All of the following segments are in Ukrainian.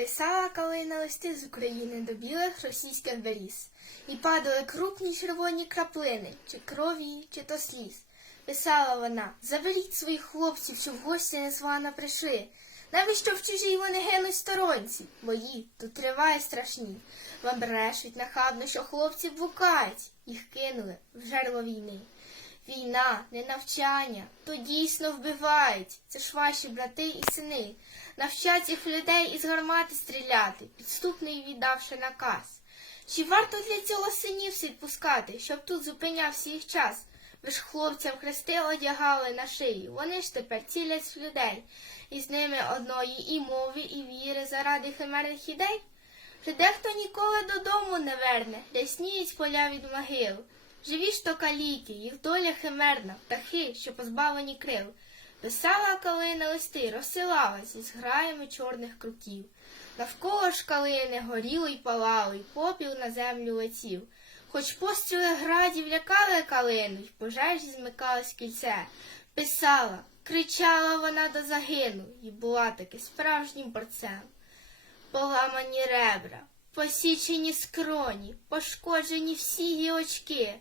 Писала калина листи з України до білих російських беріз, і падали крупні червоні краплини, чи крові, чи то сліз. Писала вона, заберіть своїх хлопців, що в гості незвано прийшли. Навіщо в чужій вони гинуть сторонці? Бої тут триває страшні. Вам брешуть нахабно, що хлопці блукають, їх кинули в жерло війни. Війна, не навчання, то дійсно вбивають. Це ж ваші брати і сини. Навчать їх людей із гармати стріляти, підступний віддавши наказ. Чи варто для цього синів відпускати, щоб тут зупинявся їх час? Ви ж хлопцям хрести одягали на шиї, вони ж тепер цілять в людей, і з ними одної і мови, і віри заради химерних ідей? Чи дехто ніколи додому не верне, рясніють поля від могил. Живі ж то каліки, їх доля химерна, птахи, що позбавлені крил. Писала калина листи, розсилала зі зграями чорних круків. Навколо ж калини горіло й палало, й попіл на землю летів. Хоч постріли градів лякали калину, й пожежі змикались кільце. Писала, кричала вона до загину, і була таки справжнім борцем. Поламані ребра, посічені скроні, пошкоджені всі гілочки,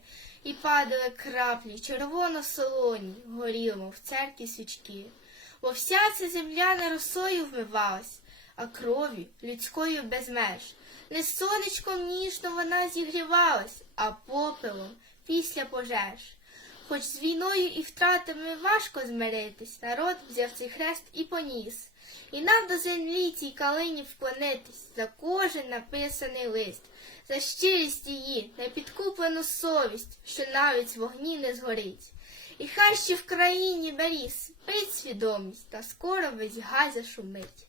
і падали краплі червоно-солоні, горіло в церкві свічки. Бо вся ця земля не росою вмивалась, а кров'ю людською без меж. Не сонечком ніжно вона зігрівалась, а попелом після пожеж. Хоч з війною і втратами важко змиритись, народ взяв цей хрест і поніс. І нам до землі цій калині вклонитись за кожен написаний лист, за щирість її, непідкуплену совість, що навіть в вогні не згорить. І хай ще в країні беріз, спить свідомість, та скоро весь гай зашумить.